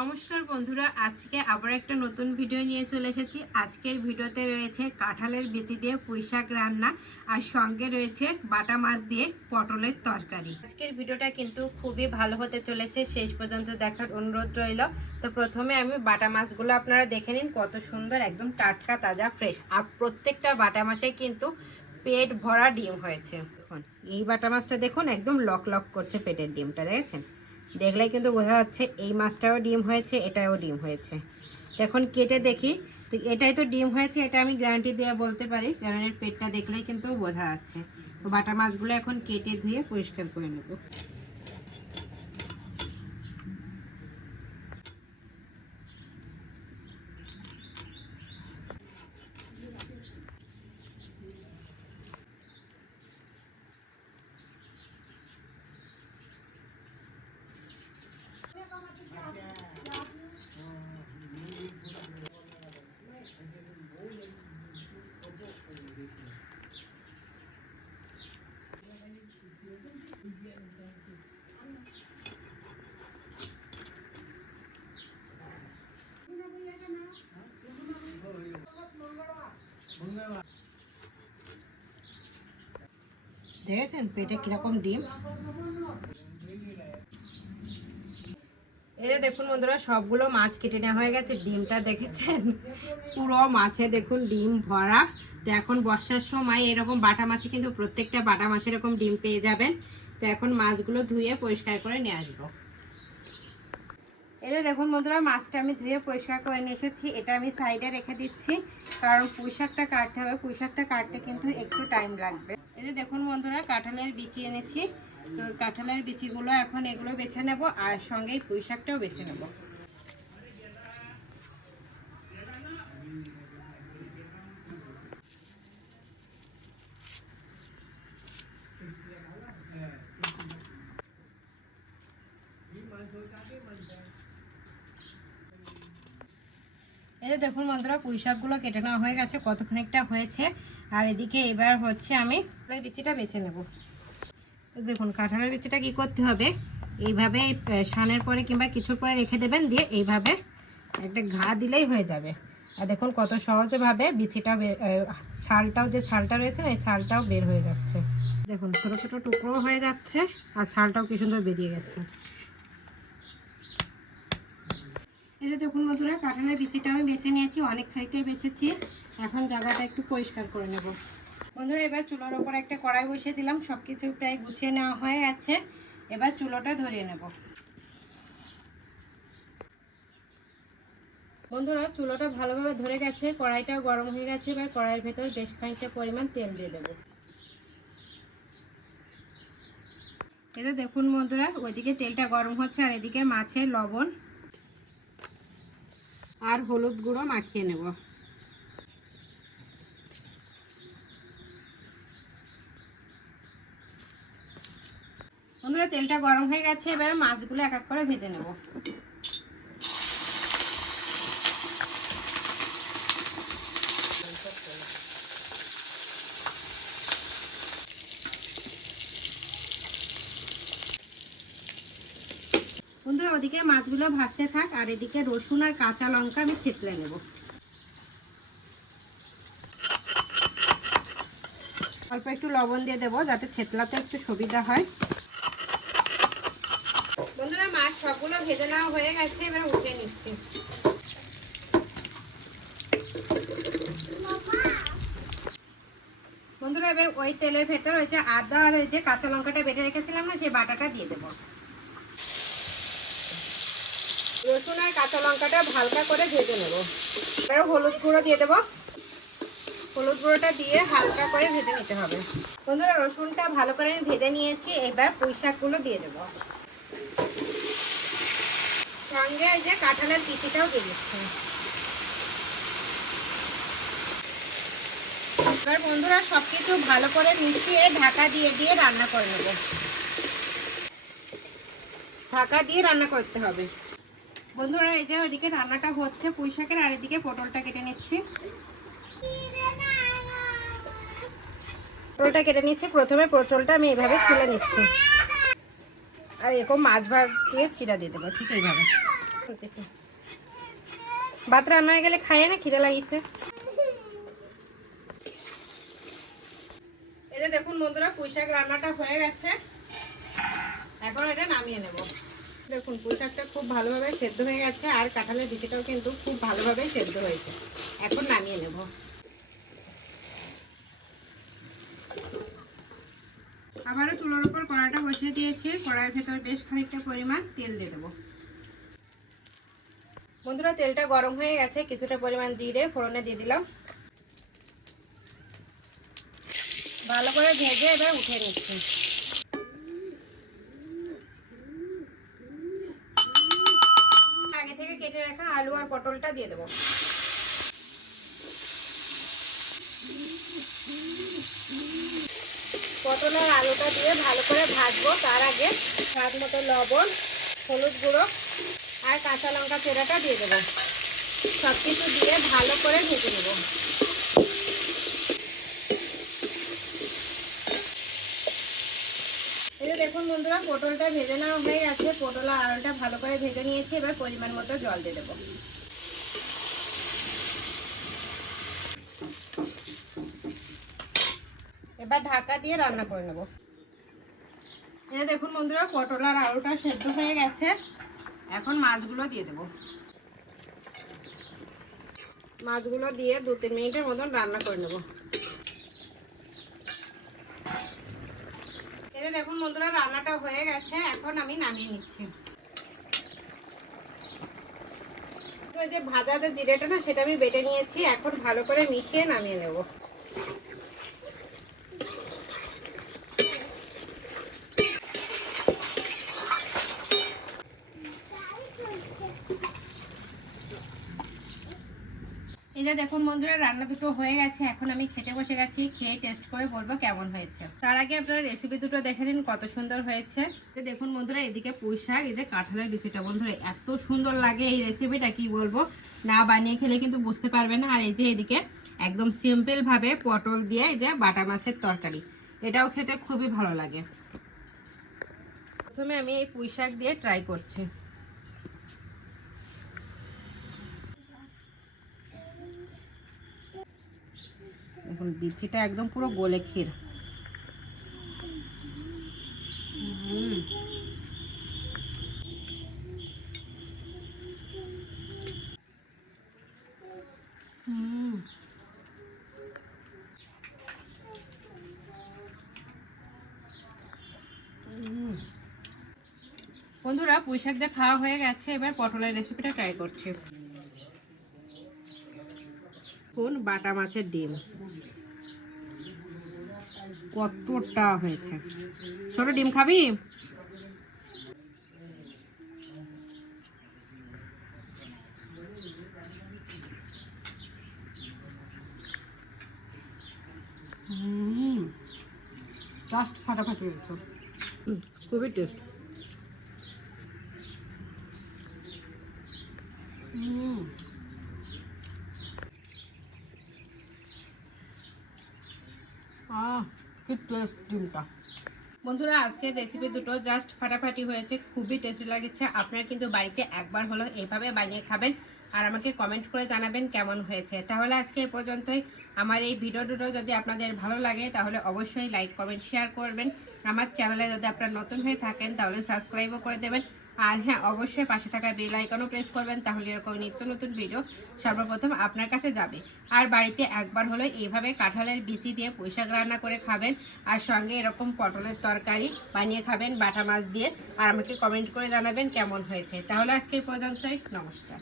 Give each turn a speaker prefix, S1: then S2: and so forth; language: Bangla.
S1: নমস্কার বন্ধুরা, আজকে আবার একটা নতুন ভিডিও নিয়ে চলে এসেছি। আজকের ভিডিওতে রয়েছে কাঁঠালের বিচি দিয়ে পুঁইশাক রান্না, আর সঙ্গে রয়েছে বাটা মাছ দিয়ে পটলের তরকারি। আজকের ভিডিওটা কিন্তু খুবই ভালো হতে চলেছে, শেষ পর্যন্ত দেখার অনুরোধ রইল। তো প্রথমে আমি বাটা মাছগুলো আপনারা দেখে নিন, কত সুন্দর, একদম টাটকা, তাজা ফ্রেশ আর প্রত্যেকটা বাটা মাছে কিন্তু পেট ভরা ডিম হয়েছে। এই বাটা মাছটা দেখুন, একদম লক লক করছে পেটের ডিমটা, দেখেছেন? দেখলেই কিন্তু বোঝা যাচ্ছে এই মাছটাও ডিম হয়েছে, এটাও ডিম হয়েছে। এখন কেটে দেখি। তো এটাই তো ডিম হয়েছে, এটা আমি গ্যারান্টি দিয়ে বলতে পারি, কারণ এর পেটটা দেখলেই কিন্তু বোঝা যাচ্ছে। তো বাটা মাছগুলো এখন কেটে ধুয়ে পরিষ্কার করে নেব। দেখেছেন পেটে কীরকম ডিম। এই যে দেখুন বন্ধুরা, সবগুলো মাছ কেটে নেওয়া হয়ে গেছে, ডিমটা দেখেছেন? পুরো মাছে দেখুন ডিম ভরা। তো এখন বর্ষার সময় এরকম বাটা মাছে কিন্তু প্রত্যেকটা বাটা মাছে এরকম ডিম পেয়ে যাবেন। তো এখন মাছগুলো ধুয়ে পরিষ্কার করে নিয়ে আসব। এই যে দেখুন বন্ধুরা, মাছটা আমি ধুয়ে পরিষ্কার করে নিয়ে এসেছি। এটা আমি সাইডে রেখে দিচ্ছি, কারণ পুঁইশাকটা কাটতে হবে। পুঁইশাকটা কাটতে কিন্তু একটু টাইম লাগবে। এই যে দেখুন বন্ধুরা, কাঁঠালের বিচি এনেছি। তো কাঁঠালের বিচিগুলো এখন এগুলো বেছে নেব, আর সঙ্গেই পুঁইশাকটাও বেছে নেব। এই দেখুন বন্ধুরা পুঁই শাকগুলো কেটে নেওয়া হয়ে গেছে কত খানিকটা হয়েছে। আর এদিকে এবার হচ্ছে আমি বিচিটা বেছে নেব। দেখুন, কাঁঠালের বিচিটা কি করতে হবে? এইভাবে সানের পরে কিংবা কিছুর পরে রেখে দেবেন, দিয়ে এইভাবে একটা ঘা দিলেই হয়ে যাবে। আর দেখুন, কত সহজভাবে বিচিটা ছালটাও, যে ছালটা রয়েছে না এই ছালটাও বের হয়ে যাচ্ছে। দেখুন, ছোট ছোট টুকরো হয়ে যাচ্ছে, আর ছালটাও কি সুন্দর বেরিয়ে গেছে। যে দেখুন বন্ধুরা, কাঁঠালের বিচিটা আমি বেছে নিয়েছি, অনেক খাইতেই বেছেছি। এখন জায়গাটা একটু পরিষ্কার করে নেব। বন্ধুরা, এবার চুলোর ওপর একটা কড়াই বসিয়ে দিলাম সব কিছু প্রায় গুছিয়ে নেওয়া হয়ে গেছে। এবার চুলোটা ধরিয়ে নেব। বন্ধুরা, চুলোটা ভালোভাবে ধরে গেছে, কড়াইটাও গরম হয়ে গেছে, এবার কড়াইয়ের ভেতর বেশ খানিকটা পরিমাণ তেল দিয়ে দেবো। এটা দেখুন বন্ধুরা, ওইদিকে তেলটা গরম হচ্ছে আর এদিকে মাছের লবণ। আর হলুদ গুঁড়ো মাখিয়ে নেব। বন্ধুরা, তেলটা গরম হয়ে গেছে, এবার মাছগুলো এক এক করে ভেজে নেব। বন্ধুরা, ওদিকে মাছগুলো ভাজতে থাক, আর এদিকে রসুন আর কাঁচা লঙ্কা আমি থেতলে নেব। অল্প একটু লবণ দিয়ে দেবো, যাতে থেতলাতে একটু সুবিধা হয়। বন্ধুরা, মাছ সবগুলো ভেজে নেওয়া হয়ে গেছে, এবার উঠে নিচ্ছি। বন্ধুরা, এবার ওই তেলের ভেতর ওই যে আদা আর ওই যে কাঁচা লঙ্কাটা বেটে রেখেছিলাম না, সেই বাটাটা দিয়ে দেবো। রসুন আর কাঁচা লঙ্কাটা হালকা করে ভেজে নেব। এবার হলুদ গুঁড়ো দিয়ে দেবো। হলুদ গুঁড়োটা দিয়ে হালকা করে ভেজে নিতে হবে। বন্ধুরা, রসুনটা ভালো করে আমি ভেজে নিয়েছি। এবার পুঁই শাকগুলো দিয়ে দেবো। সঙ্গে এই যে কাঁঠালের পিচিটাও দিয়ে দিচ্ছি। এবার বন্ধুরা সব কিছু ভালো করে মিশিয়ে ঢাকা দিয়ে দিয়ে রান্না করে নেব। ঢাকা দিয়ে রান্না করতে হবে। বন্ধুরা, এই যে ওইদিকে রান্নাটা হচ্ছে পুঁই শাকের আর এদিকে পটলটা কেটে নিচ্ছি। পটলটা কেটে নিচ্ছি। প্রথমে পটলটা আমি এইভাবে তুলে নিচ্ছি। আর এরকম মাছ ভাত দিয়ে চিরা দিয়ে দেবো, ঠিক এইভাবে। ভাত রান্না হয়ে গেলে খাইয়ে না, খিদে লাগিয়েছে এটা দেখুন বন্ধুরা পুঁই শাক রান্নাটা হয়ে গেছে। এখন এটা নামিয়ে নেব। দেখুন পুঁই শাকটা খুব ভালোভাবে সেদ্ধ হয়ে গেছে আর কাঁঠালের বিচিটাও কিন্তু খুব ভালোভাবে সেদ্ধ হয়েছে। এখন নামিয়ে নেব। আবারও চুলোর উপর কড়াটা বসিয়ে দিয়েছি। কড়াইয়ের ভেতর বেশ খানিকটা পরিমাণ তেল দিয়ে দেবো। বন্ধুরা, তেলটা গরম হয়ে গেছে, কিছুটা পরিমাণ জিরে, ফোড়নে দিয়ে দিলাম। ভালো করে ভেজে এবার উঠে নিচ্ছি আগে থেকে কেটে রাখা আলু আর পটলটা দিয়ে দেবো। পটল আর আলুটা দিয়ে ভালো করে ভাজবো। তার আগে স্বাদ মতো লবণ, হলুদ গুঁড়ো আর কাঁচা লঙ্কা চেরাটা দিয়ে দেবো। সব কিছু দিয়ে ভালো করে ভেজে নেব এই যে দেখুন বন্ধুরা, পটলটা ভেজে নেওয়া হয়ে গেছে। পটল আর ভালো করে ভেজে নিয়েছি, এবার পরিমাণ মতো জল দিয়ে দেবো। এবার ঢাকা দিয়ে রান্না করে নেব। এই দেখুন বন্ধুরা, পটল আর আলুটা সেদ্ধ হয়ে গেছে। এখন মাছগুলো দিয়ে দেব। মাছগুলো দিয়ে দু তিন মিনিটের মতন রান্না করে নেব। যে দেখুন বন্ধুরা, রান্নাটা হয়ে গেছে, এখন আমি নামিয়ে নিচ্ছি। ওই যে ভাজা যে জিরেটা না, সেটা আমি বেটে নিয়েছি, এখন ভালো করে মিশিয়ে নামিয়ে নেব। যে দেখুন বন্ধুরা, রান্না দুটো হয়ে গেছে, এখন আমি খেতে বসে গেছি, খেয়ে টেস্ট করে বলব কেমন হয়েছে। তার আগে আপনারা রেসিপি দুটো দেখে নিন, কত সুন্দর হয়েছে। দেখুন বন্ধুরা, এদিকে পুঁই শাক, এই যে কাঁঠালের বিচিটা বন্ধুরা, এত সুন্দর লাগে এই রেসিপিটা কি বলব? না বানিয়ে খেলে কিন্তু বুঝতে পারবে না। আর এই যে এদিকে একদম সিম্পল ভাবে পটল দিয়ে এই যে বাটা মাছের তরকারি, এটাও খেতে খুবই ভালো লাগে। প্রথমে আমি এই পুঁই শাক দিয়ে ট্রাই করছি। দেখুন, বিচিটা একদম পুরো গলে ক্ষীর। বন্ধুরা পুঁই শাক দিয়ে খাওয়া হয়ে গেছে, এবার পটলের রেসিপিটা ট্রাই করছি। কোন বাটা মাছের ডিম। কতটা হয়েছে। ছোট ডিম খাবি? জাস্ট ফাটাফাটি হয়েছে খুবই টেস্ট হুম কি টেস্ট বন্ধুরা, আজকের রেসিপি দুটো জাস্ট ফাটাফাটি হয়েছে, খুবই টেস্টি লাগছে। আপনারা কিন্তু বাড়িতে একবার হলো এইভাবে বানিয়ে খাবেন আর আমাকে কমেন্ট করে জানাবেন কেমন হয়েছে। তাহলে আজকে এ পর্যন্তই। আমার এই ভিডিও দুটো যদি আপনাদের ভালো লাগে, তাহলে অবশ্যই লাইক কমেন্ট শেয়ার করবেন। আমার চ্যানেলে যদি আপনারা নতুন হয়ে থাকেন, তাহলে সাবস্ক্রাইবও করে দেবেন। আর হ্যাঁ অবশ্যই পাশে থাকা বেল আইকনও প্রেস করবেন, তাহলে এরকম নিত্য নতুন ভিডিও সর্বপ্রথম আপনার কাছে যাবে। আর বাড়িতে একবার হলে এইভাবে কাঁঠালের বিচি দিয়ে পুঁইশাক রান্না করে খাবেন, আর সঙ্গে এরকম পটলের তরকারি বানিয়ে খাবেন, বাটা মাছ দিয়ে। আর আমাকে কমেন্ট করে জানাবেন কেমন হয়েছে। তাহলে আজকে এই পর্যন্তই, নমস্কার।